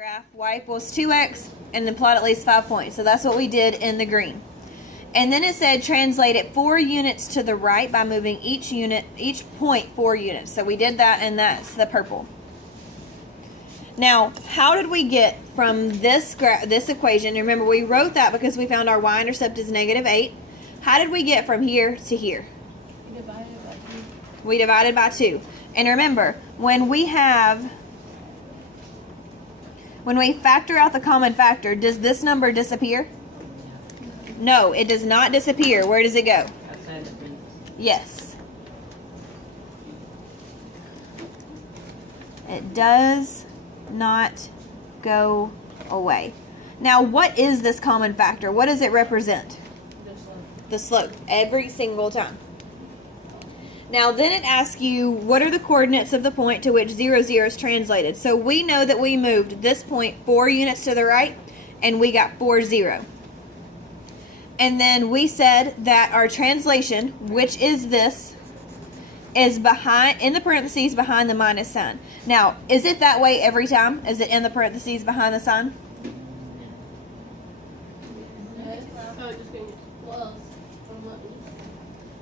graph y equals 2x and then plot at least 5 points. So that's what we did in the green. And then it said translate it 4 units to the right by moving each point 4 units. So we did that, and that's the purple. Now, how did we get from this equation? Remember, we wrote that because we found our y-intercept is -8. How did we get from here to here? We divided by 2. And remember, when we factor out the common factor, does this number disappear? No, it does not disappear. Where does it go? Outside the parentheses. Yes. It does not go away. Now, what is this common factor? What does it represent? The slope. Every single time. Now, then it asks you, what are the coordinates of the point to which 0, 0 is translated? So we know that we moved this point 4 units to the right, and we got 4, 0. And then we said that our translation, which is this, is behind, in the parentheses behind the minus sign. Now, is it that way every time? Is it in the parentheses behind the sign?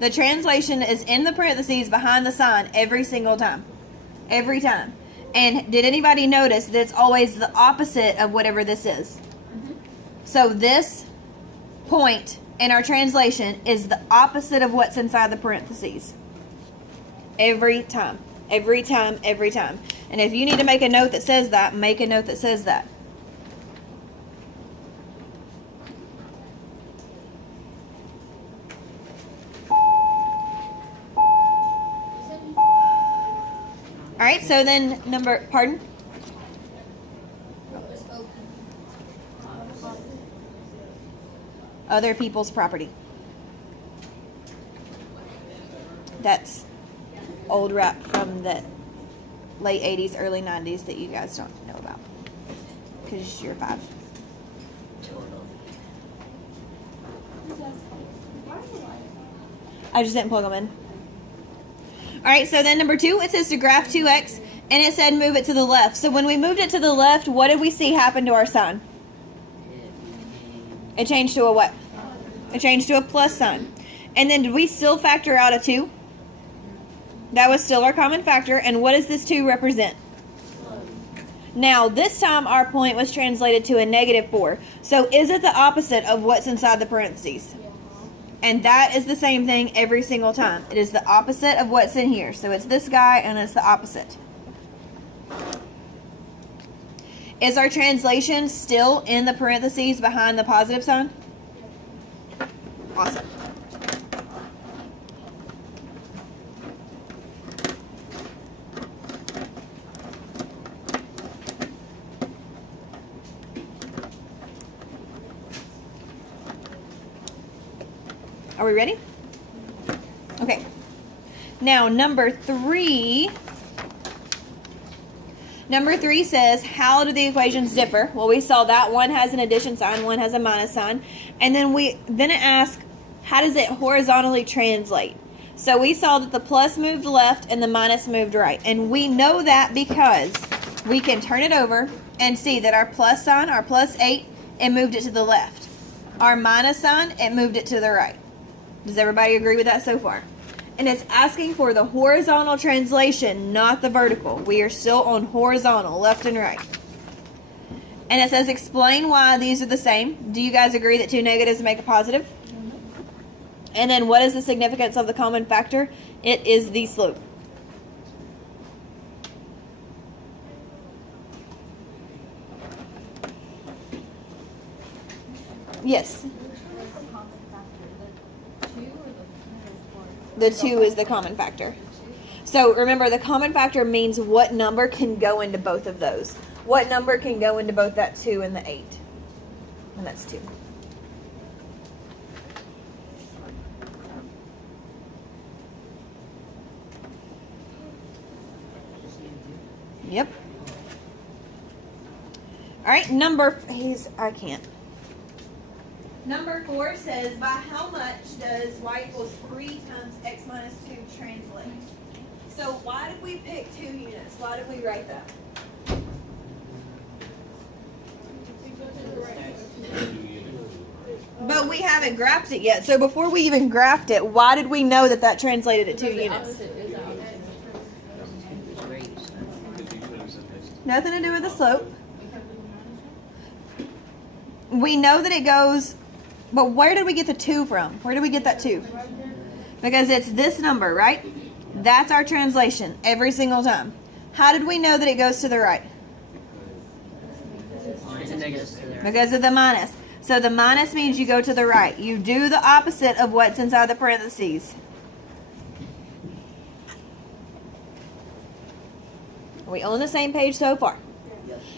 The translation is in the parentheses behind the sign every single time. Every time. And did anybody notice that it's always the opposite of whatever this is? Mm-hmm. So this point in our translation is the opposite of what's inside the parentheses. Every time. Every time, every time. And if you need to make a note that says that, make a note that says that. Alright, so then pardon? Other people's property. That's old rap from the late 80s, early 90s that you guys don't know about. Because you're 5. I just didn't plug them in. Alright, so then number 2, it says to graph 2x, and it said move it to the left. So when we moved it to the left, what did we see happen to our sign? It changed to a what? It changed to a plus sign. And then did we still factor out a 2? That was still our common factor. And what does this 2 represent? Now, this time our point was translated to a -4. So is it the opposite of what's inside the parentheses? And that is the same thing every single time. It is the opposite of what's in here. So it's this guy and it's the opposite. Is our translation still in the parentheses behind the positive sign? Awesome. Are we ready? Okay. Now, number 3. Number 3 says, how do the equations differ? Well, we saw that one has an addition sign, one has a minus sign. And then it asks, how does it horizontally translate? So we saw that the plus moved left and the minus moved right. And we know that because we can turn it over and see that our plus sign, our +8, it moved it to the left. Our minus sign, it moved it to the right. Does everybody agree with that so far? And it's asking for the horizontal translation, not the vertical. We are still on horizontal, left and right. And it says explain why these are the same. Do you guys agree that 2 negatives make a positive? Mm-hmm. And then what is the significance of the common factor? It is the slope. Yes. The 2 is the common factor. So remember, the common factor means what number can go into both of those. What number can go into both that 2 and the 8? And that's 2. Yep. All right, Number 4 says, by how much does y equals 3 times x minus 2 translate? So why did we pick 2 units? Why did we write that? But we haven't graphed it yet. So before we even graphed it, why did we know that that translated at 2 units? Nothing to do with the slope. We know that it goes, but where did we get the 2 from? Where did we get that 2? Because it's this number, right? That's our translation every single time. How did we know that it goes to the right? Because of the minus. So the minus means you go to the right. You do the opposite of what's inside the parentheses. Are we on the same page so far?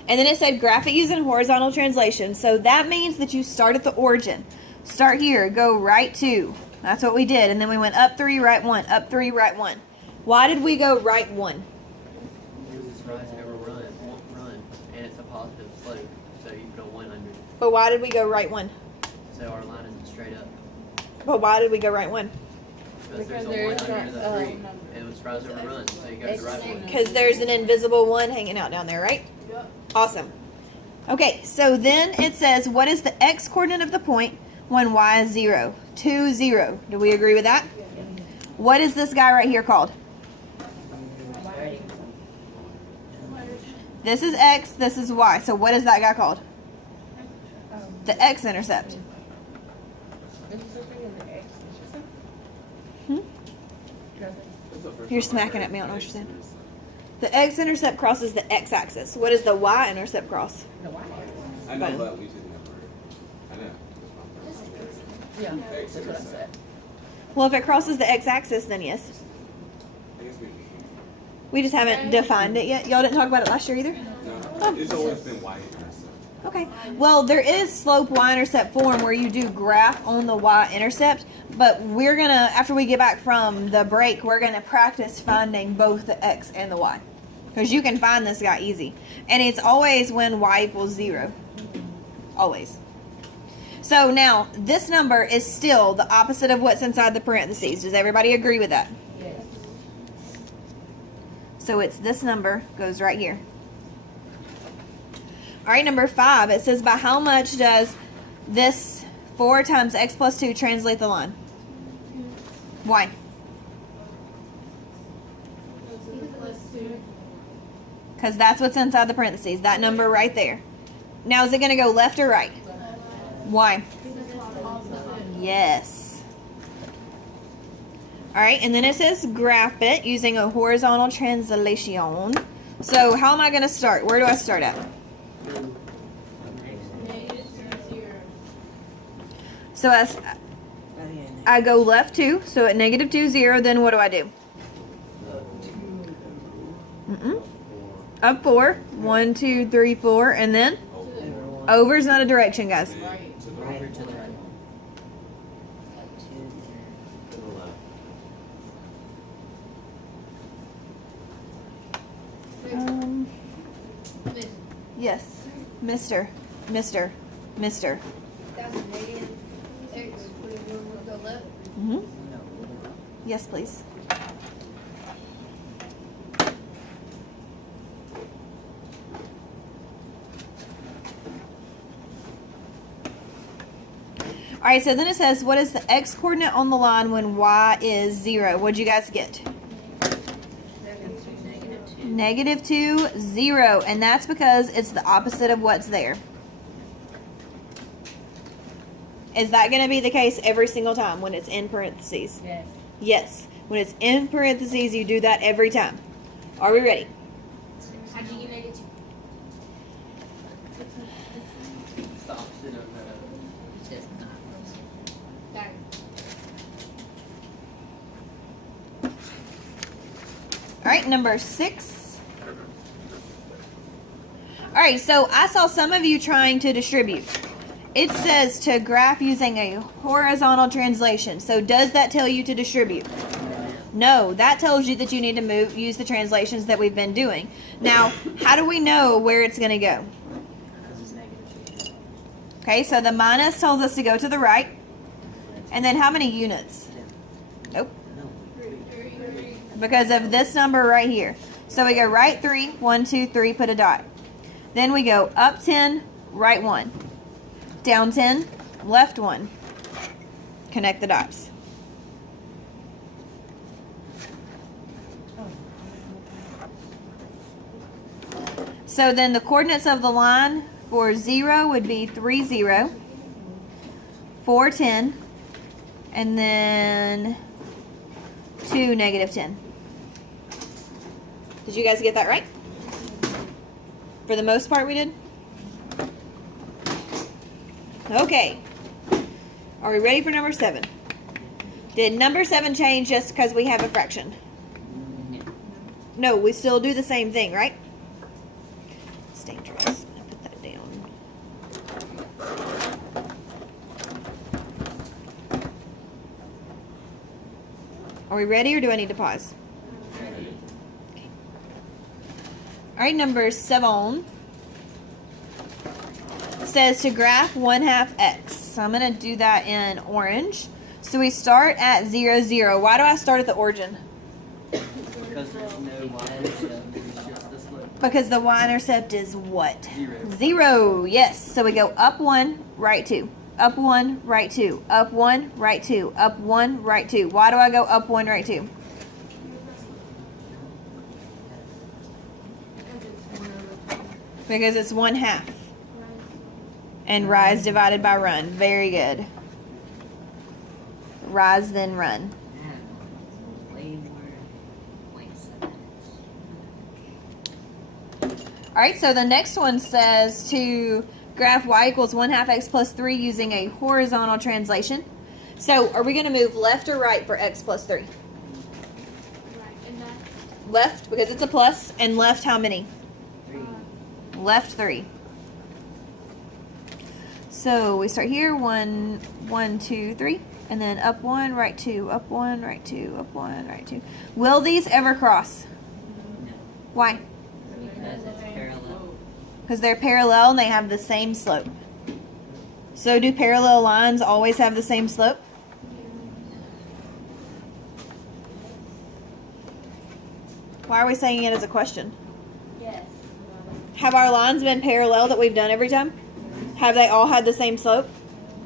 And then it said graph it using horizontal translation. So that means that you start at the origin. Start here, go right 2. That's what we did. And then we went up 3, right 1, up 3, right 1. Why did we go right 1? Because it's rise over run, and it's a positive slope, so you go 1 under. But why did we go right 1? So our line isn't straight up. But why did we go right 1? Because there's a 1 under the 3, and it was rise over run, so you go to the right 1. Because there's an invisible 1 hanging out down there, right? Yep. Awesome. Okay, so then it says, what is the x coordinate of the point when y is 0? 2, 0. Do we agree with that? What is this guy right here called? This is x, this is y. So what is that guy called? The x-intercept. You're smacking at me, I don't know what you're saying. The x-intercept crosses the x-axis. What does the y-intercept cross? I know, but we should never. I know. Yeah, that's what I said. Well, if it crosses the x-axis, then yes. I guess We just haven't defined it yet. Y'all didn't talk about it last year either? no. It's always been y-intercept. Okay. Well, there is slope y-intercept form where you do graph on the y-intercept, but we're going to, after we get back from the break, we're going to practice finding both the x and the y. Because you can find this guy easy. And it's always when y equals 0. Always. So now, this number is still the opposite of what's inside the parentheses. Does everybody agree with that? Yes. So it's this number goes right here. All right, number 5. It says, by how much does this 4 times x plus 2 translate the line? Why? Because that's what's inside the parentheses. That number right there. Now, is it going to go left or right? Why? Yes. All right, and then it says graph it using a horizontal translation. So how am I going to start? Where do I start at? So as I go left 2, so at negative 2, 0, then what do I do? Up 4. 1, 2, 3, 4, and then? Over is not a direction, guys. Yes, Mister. That's a negative x when we go left. Yes, please. All right, so then it says, what is the x coordinate on the line when y is 0? What'd you guys get? Negative 2, 0. And that's because it's the opposite of what's there. Is that going to be the case every single time when it's in parentheses? Yes. Yes. When it's in parentheses, you do that every time. Are we ready? How'd you get negative 2? It's the opposite of Got it. All right, number 6. All right, so I saw some of you trying to distribute. It says to graph using a horizontal translation. So does that tell you to distribute? No, that tells you that you need to use the translations that we've been doing. Now, how do we know where it's going to go? Okay, so the minus tells us to go to the right. And then how many units? Nope. Because of this number right here. So we go right 3, 1, 2, 3, put a dot. Then we go up 10, right 1. Down 10, left 1. Connect the dots. So then the coordinates of the line for 0 would be 3, 0, 4, 10, and then 2, negative 10. Did you guys get that right? For the most part, we did? Okay. Are we ready for number 7? Did number 7 change just because we have a fraction? No, we still do the same thing, right? It's dangerous. I'll put that down. Are we ready or do I need to pause? Okay. All right, number 7 says to graph 1/2 x. So I'm going to do that in orange. So we start at 0, 0. Why do I start at the origin? Because there's no y-intercept, it's just the slope. Because the y-intercept is what? 0. 0, yes. So we go up 1, right 2. Up 1, right 2. Up 1, right 2. Up 1, right 2. Why do I go up 1, right 2? Because it's 1/2. And rise divided by run. Very good. Rise, then run. Alright, so the next one says to graph y equals 1/2 x plus 3 using a horizontal translation. So are we going to move left or right for x plus 3? Left, because it's a plus, and left how many? 3. Left 3. So we start here, 1, 1, 2, 3, and then up 1, right 2, up 1, right 2, up 1, right 2. Will these ever cross? No. Why? Because it's parallel. Because they're parallel and they have the same slope. So do parallel lines always have the same slope? Why are we saying it as a question? Yes. Have our lines been parallel that we've done every time? Have they all had the same slope?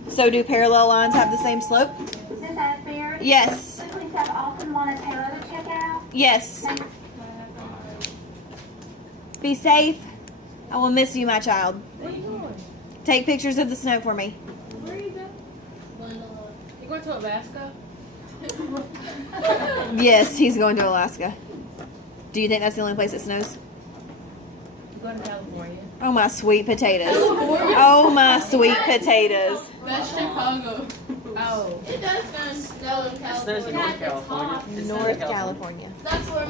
So do parallel lines have the same slope? Ms. Asbury? Yes. Would please have Austin 1 and Taylor to check out? Yes. Thank you. Be safe. I will miss you, my child. What are you doing? Take pictures of the snow for me. Where are you going? You going to Alaska? Yes, he's going to Alaska. Do you think that's the only place that snows? You going to California? Oh, my sweet potatoes. Oh, my sweet potatoes. That's Chicago. Oh. It does snow in It California. snows in North California. It snows in North California. That's where I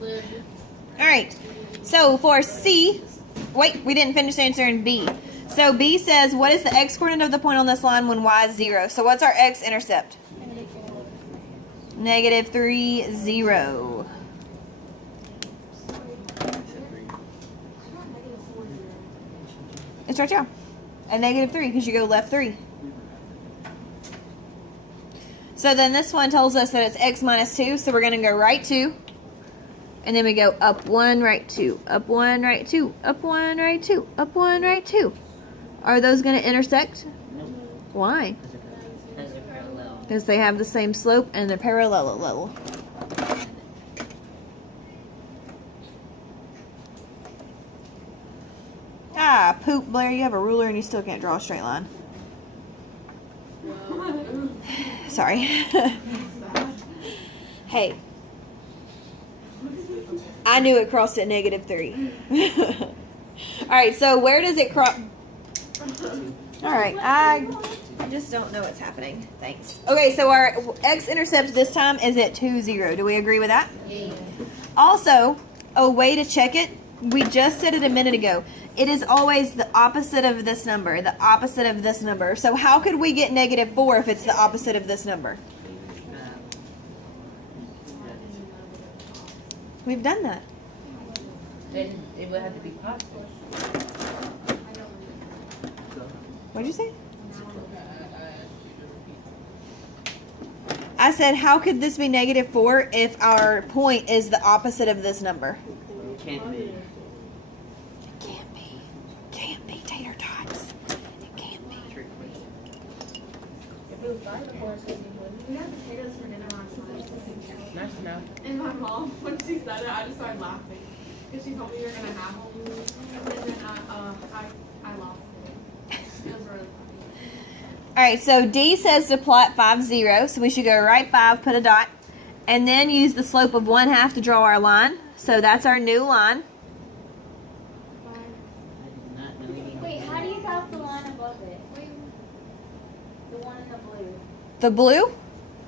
live. All right. So for C, wait, we didn't finish answering B. So B says, what is the x-coordinate of the point on this line when y is 0? So what's our x-intercept? -3, 0. It's right there. At -3 because you go left 3. So then this one tells us that it's x minus 2. So we're going to go right 2. And then we go up 1, right 2. Up 1, right 2. Up 1, right 2. Up 1, right 2. Are those going to intersect? Why? Because they're parallel. Because they have the same slope and they're parallel. Ah, poop, Blair, you have a ruler and you still can't draw a straight line. Sorry. Hey. I knew it crossed at -3. Alright, so where does it cross? Alright, I just don't know what's happening. Thanks. Okay, so our x-intercept this time is at 2, 0. Do we agree with that? Yeah. Also, a way to check it, we just said it a minute ago. It is always the opposite of this number, the opposite of this number. So how could we get -4 if it's the opposite of this number? We've done that. Then it would have to be positive. What'd you say? I said, how could this be -4 if our point is the opposite of this number? Can't be. It can't be. Can't be tater tots. It can't be. Trick question. We got potatoes for dinner last night. Nice to know. And my mom, when she said it, I just started laughing. Because she told me you were going to have them. And then I lost it. It was really funny. All right, so D says to plot 5, 0. So we should go right 5, put a dot, and then use the slope of 1/2 to draw our line. So that's our new line. Wait, how do you cross the line above it? The one in the blue. The blue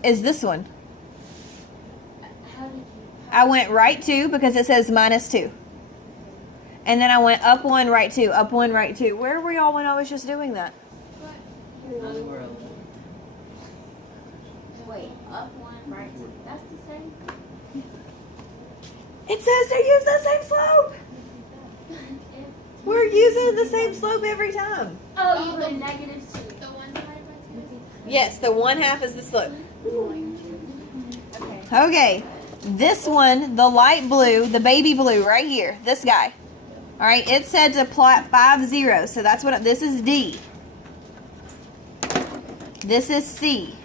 is this one. How did you? I went right 2 because it says -2. And then I went up 1, right 2, up 1, right 2. Where were y'all when I was just doing that? That's where I was. Wait, up one, right two. That's the same. It says to use the same slope. We're using the same slope every time. Oh, you put a negative 2. The one divided by 2 Yes, the 1/2 is the slope. Okay. Okay, this one, the light blue, the baby blue right here, this guy. All right, it said to plot 5, 0. So that's what, this is D. This is C.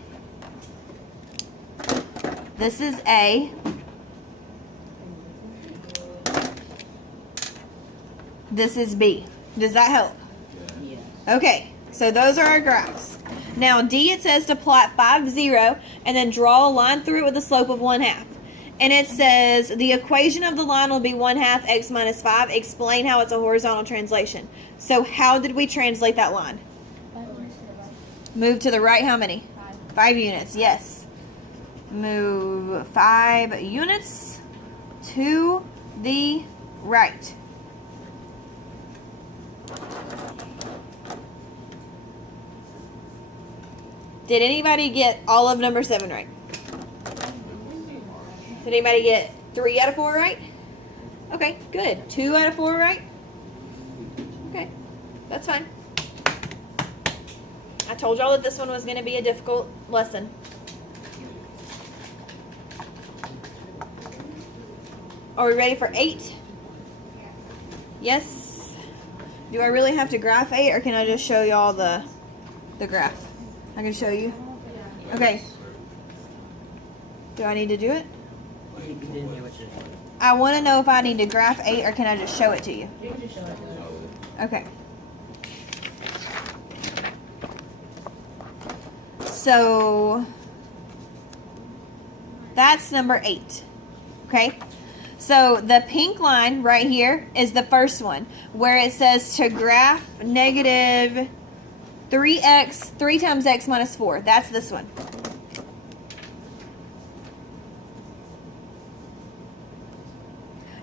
This is A. This is B. Does that help? Okay, so those are our graphs. Now D, it says to plot 5, 0, and then draw a line through it with a slope of 1/2. And it says the equation of the line will be 1/2 x minus 5. Explain how it's a horizontal translation. So how did we translate that line? Move to the right how many? 5 units, yes. Move 5 units to the right. Did anybody get all of number 7 right? Did anybody get 3 out of 4 right? Okay, good. 2 out of 4 right? Okay, that's fine. I told y'all that this one was going to be a difficult lesson. Are we ready for 8? Yes. Do I really have to graph 8, or can I just show y'all the graph? I can show you? Okay. Do I need to do it? You didn't hear what you said. I want to know if I need to graph 8, or can I just show it to you? You can just show it. Okay. So that's number 8. Okay. So the pink line right here is the first one where it says to graph negative 3x, 3 times x minus 4. That's this one.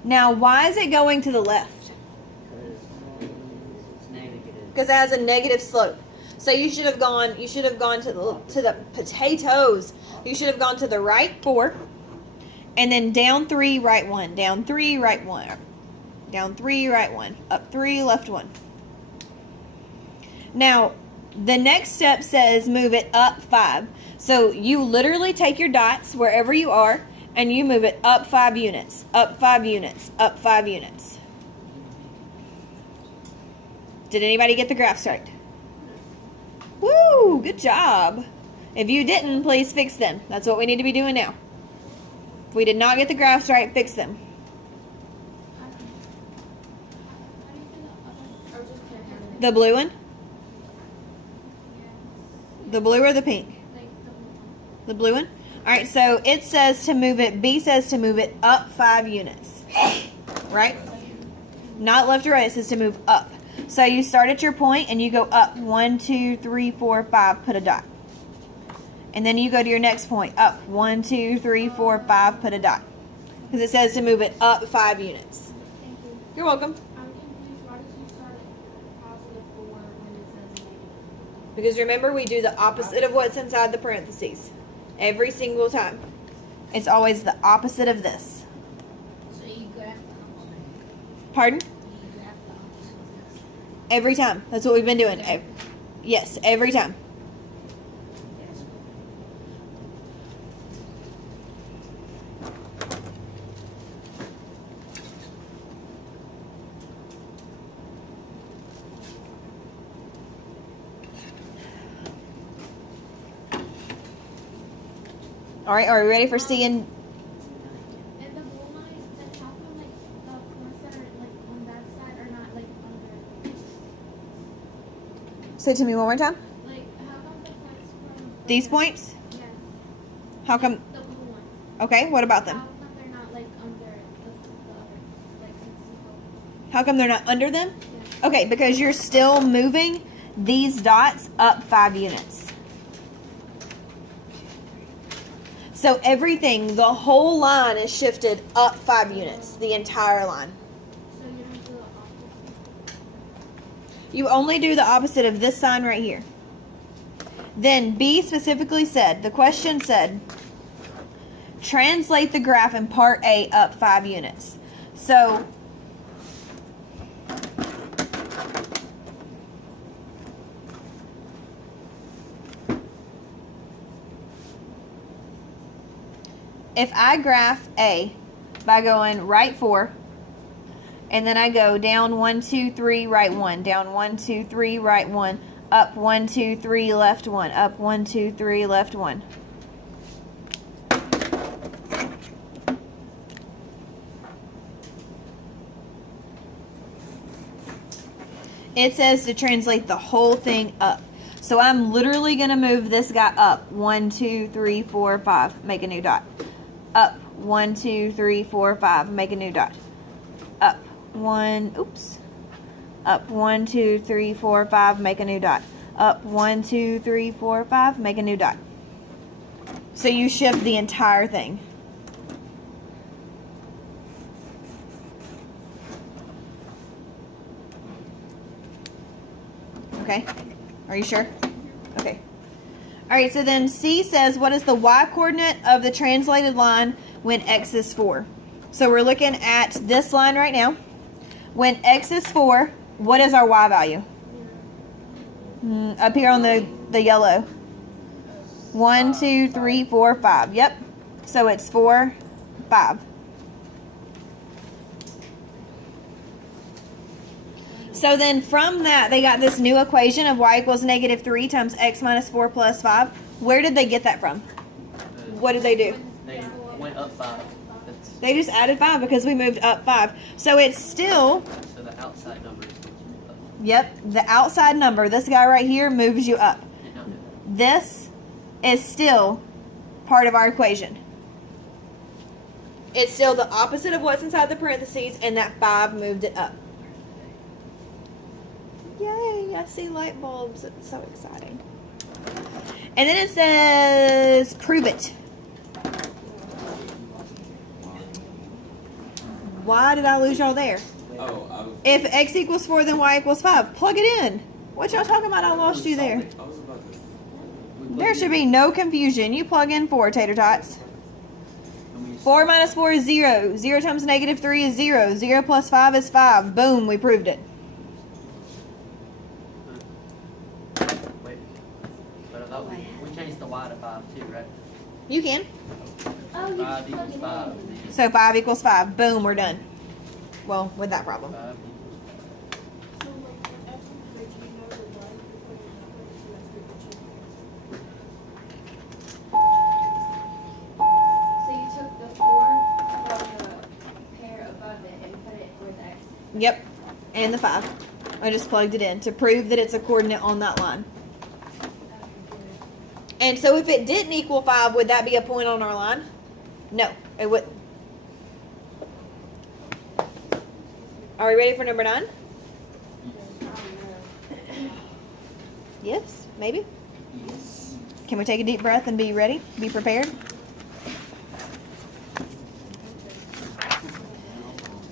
Now, why is it going to the left? It's negative. Because it has a negative slope. So you should have gone to the potatoes. You should have gone to the right 4, and then down 3, right 1, down 3, right 1, down 3, right 1, up 3, left 1. Now, the next step says move it up 5. So you literally take your dots wherever you are, and you move it up 5 units, up 5 units, up 5 units. Did anybody get the graphs right? Woo! Good job. If you didn't, please fix them. That's what we need to be doing now. If we did not get the graphs right, fix them. The blue one? The blue or the pink? The blue one? Alright, so it says to move it, B says to move it up 5 units. Right? Not left or right, it says to move up. So you start at your point and you go up 1, 2, 3, 4, 5, put a dot. And then you go to your next point, up 1, 2, 3, 4, 5, put a dot. Because it says to move it up 5 units. You're welcome. I'm confused. Why did you start at +4 when it says negative? Because remember, we do the opposite of what's inside the parentheses. Every single time. It's always the opposite of this. So you graph the opposite. Pardon? You graph the opposite of this. Every time. That's what we've been doing. Yes, every time. All right, are we ready for C and And the blue line, then how come like the ones that are like on that side are not like under? say it to me one more time? Like how come the points from These points? Yes, How come? the blue ones. Okay, what about them? How come they're not like under the other like 64? How come they're not under them? Yeah. Okay, because you're still moving these dots up 5 units. So everything, the whole line is shifted up 5 units, the entire line. So you don't do the opposite. You only do the opposite of this sign right here. Then B specifically said, the question said, translate the graph in part A up 5 units. So if I graph A by going right 4, and then I go down 1, 2, 3, right 1, down 1, 2, 3, right 1, up 1, 2, 3, left 1, up 1, 2, 3, left 1. It says to translate the whole thing up. So I'm literally going to move this guy up 1, 2, 3, 4, 5, make a new dot. Up 1, 2, 3, 4, 5, make a new dot. Up 1, oops. Up 1, 2, 3, 4, 5, make a new dot. Up 1, 2, 3, 4, 5, make a new dot. So you shift the entire thing. Okay, are you sure? Okay. All right, so then C says, what is the y coordinate of the translated line when x is 4? So we're looking at this line right now. When x is 4, what is our y value? Up here on the yellow. 1, 2, 3, 4, 5. Yep. So it's 4, 5. So then from that, they got this new equation of y equals negative 3 times x minus 4 plus 5. Where did they get that from? What did they do? They went up 5. That's, They just added 5 because we moved up 5. So it's still, so the outside number is still up. yep, the outside number, this guy right here, moves you up. Did not know that. This is still part of our equation. It's still the opposite of what's inside the parentheses, and that 5 moved it up. Yay, I see light bulbs. It's so exciting. And then it says, prove it. Why did I lose y'all there? Oh, I was. If x equals 4, then y equals 5. Plug it in. What y'all talking about? I lost you there. I was about to. There should be no confusion. You plug in 4, tater tots. 4 minus 4 is 0. 0 times negative 3 is 0. 0 plus 5 is 5. Boom, we proved it. Wait. But I thought we changed the y to 5 too, right? You can. Oh, you 5 just plug equals it 5. in. So 5 equals 5. Boom, we're done. Well, with that problem. 5 equals So like when F like you know the line before you have it, so that's the So you took the 4 from the pair above it and put it with x. Yep. And the 5. I just plugged it in to prove that it's a coordinate on that line. And so if it didn't equal 5, would that be a point on our line? No, it wouldn't. Are we ready for number 9? Yes, maybe. Can we take a deep breath and be ready? Be prepared?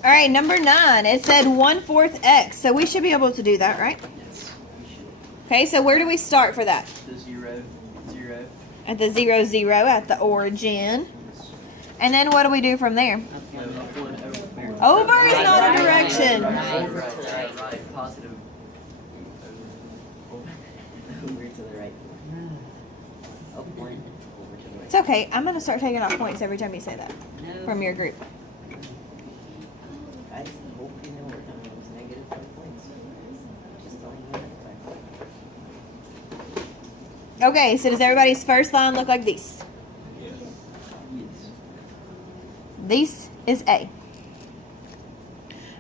All right, number 9. It said 1/4 x. So we should be able to do that, right? Yes, we should. Okay, so where do we start for that? The 0, 0. At the 0, 0, at the origin. And then what do we do from there? No, up 1 over. Over is not a direction. Right. Positive. Over to the right. Up 1, over to the right. It's okay. I'm going to start taking off points every time you say that No. from your group. I hope you know we're coming with negative 5 points. Just telling you that. Okay, so does everybody's first line look like this? Yes. This is A.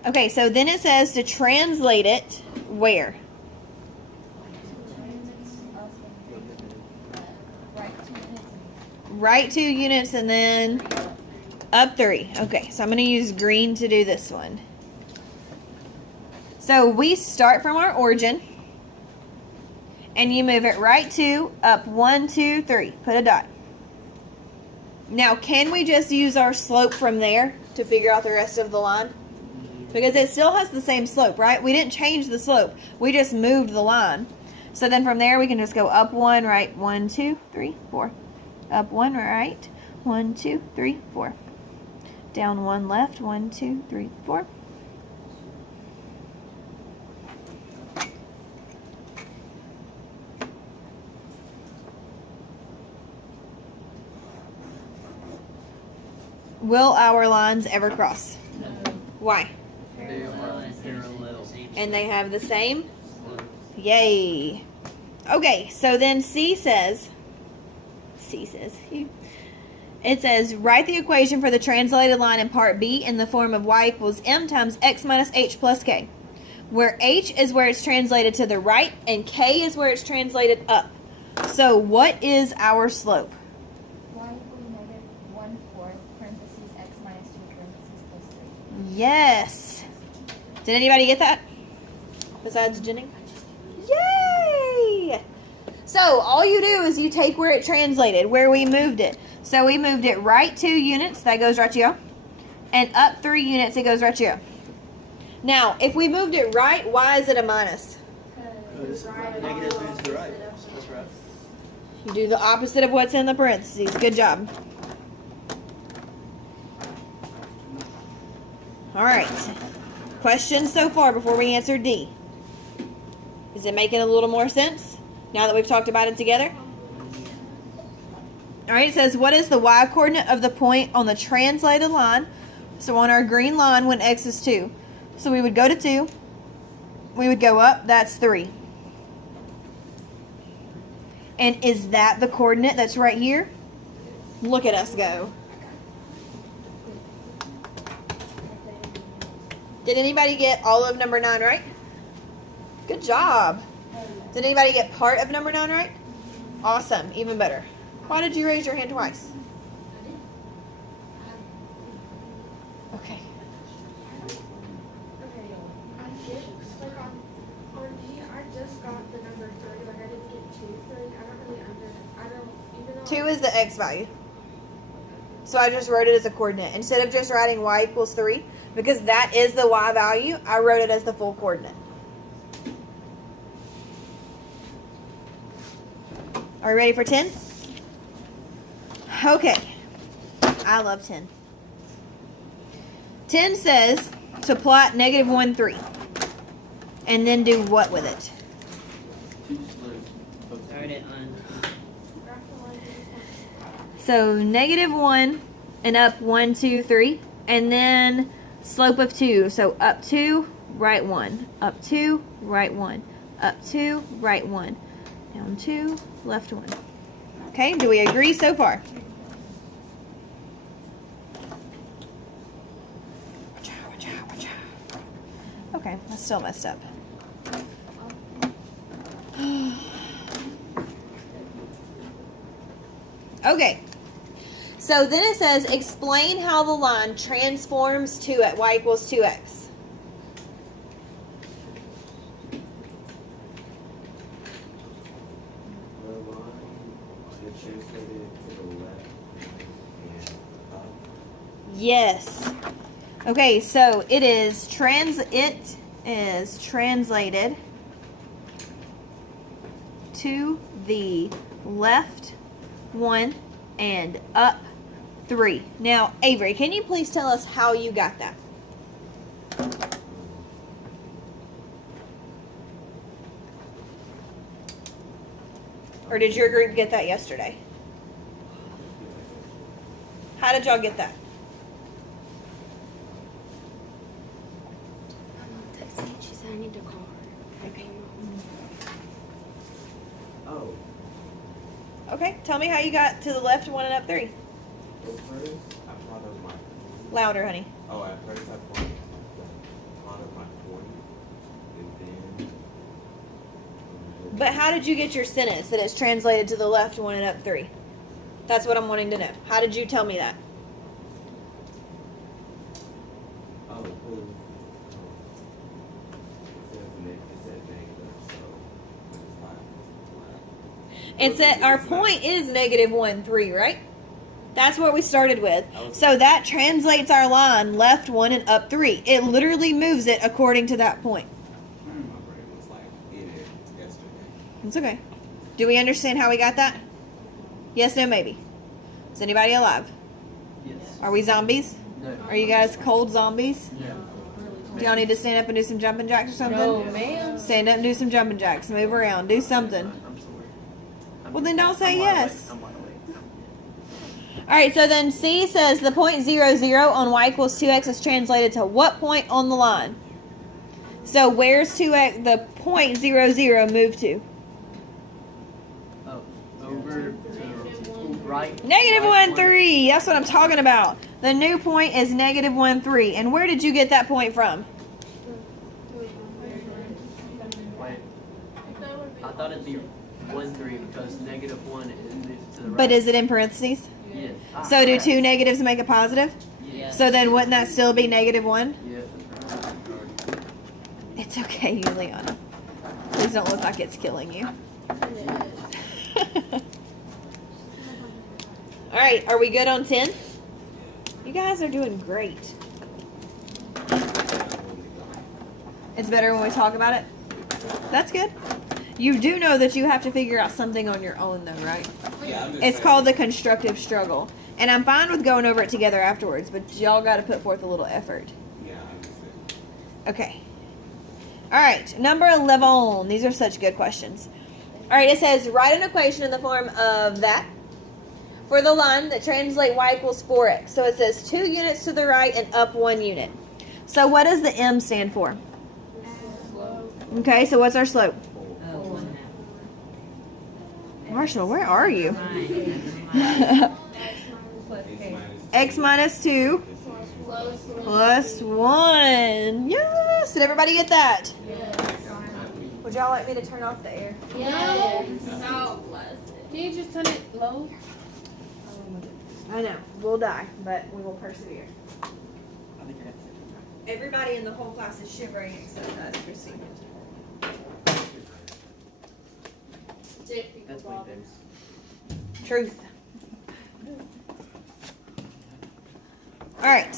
Okay, so then it says to translate it where? Right 2 units and then up 3. Okay, so I'm going to use green to do this one. So we start from our origin. And you move it right 2, up 1, 2, 3. Put a dot. Now, can we just use our slope from there to figure out the rest of the line? Because it still has the same slope, right? We didn't change the slope. We just moved the line. So then from there, we can just go up 1, right, 1, 2, 3, 4. Up 1, right, 1, 2, 3, 4. Down 1 left, 1, 2, 3, 4. Will our lines ever cross? Why? They are parallel. And they have the same? Yay. Okay, so then C says, it says, write the equation for the translated line in part B in the form of y equals m times x minus h plus k, where h is where it's translated to the right and k is where it's translated up. So what is our slope? Y equals -1/4 parentheses x minus 2 parentheses plus 3. Yes. Did anybody get that? Besides Jenny? Yay! So all you do is you take where it translated, where we moved it. So we moved it right 2 units, that goes right here. And up 3 units, it goes right here. Now, if we moved it right, why is it a minus? Negative moves to the right. That's right. You do the opposite of what's in the parentheses. Good job. All right. Questions so far before we answer D? Is it making a little more sense now that we've talked about it together? All right, it says, what is the y coordinate of the point on the translated line? So on our green line when x is 2. So we would go to 2. We would go up. That's 3. And is that the coordinate that's right here? Look at us go. Did anybody get all of number 9 right? Good job. Did anybody get part of number 9 right? Awesome, even better. Why did you raise your hand twice? Okay. Okay, I get, like on D, I just got the number 3, like I didn't get 2, 3, I don't, even though. 2 is the x value. So I just wrote it as a coordinate. Instead of just writing y equals 3, because that is the y value, I wrote it as the full coordinate. Are we ready for 10? Okay. I love 10. 10 says to plot -1, 3. And then do what with it? Start it on. So -1 and up 1, 2, 3. And then slope of 2. So up 2, right 1. Up 2, right 1. Up 2, right 1. Down 2, left 1. Okay, do we agree so far? Okay, that's still messed up. Okay, so then it says, explain how the line transforms to at y equals 2x. The line is translated to the left and up. Yes. Okay, so it is translated to the left 1 and up 3. Now, Avery, can you please tell us how you got that? Or did your group get that yesterday? How did y'all get that? She said I need to call her. Okay. Oh, Okay, tell me how you got to the left 1 and up 3. well, first I thought of my Louder, honey. Oh, at first I put on my 40, and then. But how did you get your sentence that it's translated to the left one and up 3? That's what I'm wanting to know. How did you tell me that? Oh, cool. It says negative, so it's It's at our point is -1, 3, right? That's what we started with. So that translates our line left 1 and up 3. It literally moves it according to that point. My brain was like, it is yesterday. It's okay. Do we understand how we got that? Yes, no, maybe. Is anybody alive? Yes. Are we zombies? No. Are you guys cold zombies? No. Do y'all need to stand up and do some jumping jacks or something? No, ma'am. Stand up and do some jumping jacks. Move around. Do something. I'm sorry. Well, then don't say I'm wide yes. awake. I'm wide awake. All right, so then C says the point 0, 0 on y equals 2x is translated to what point on the line? So where's 2x, the point 0, 0 move to? Oh, over to right. Negative right 1, 3. That's what I'm talking about. The new point is negative 1, 3. And where did you get that point from? Wait, I thought it'd be 1, 3 because -1 is moved to the right. But is it in parentheses? Yes. So do 2 negatives make a positive? Yes. So then wouldn't that still be -1? Yes, that's right. It's okay, Juliana. Please don't look like it's killing you. All right, are we good on 10? You guys are doing great. It's better when we talk about it? That's good. You do know that you have to figure out something on your own, though, right? Yeah, I'm just It's saying. called the constructive struggle. And I'm fine with going over it together afterwards, but y'all got to put forth a little effort. Yeah, I'm just saying. Okay. All right, number 11. These are such good questions. All right, it says write an equation in the form of that for the line that translate y equals 4x. So it says 2 units to the right and up 1 unit. So what does the M stand for? Okay, so what's our slope? Oh, 1 Marshall, where are you? half. X minus 2 plus 1. Yes! Did everybody get that? Would y'all like me to turn off the air? No. Can you just turn it low? I know. We'll die, but we will persevere. I think you're gonna say Everybody in the whole class is shivering except us, Christine. that's way bigger. Truth. All right.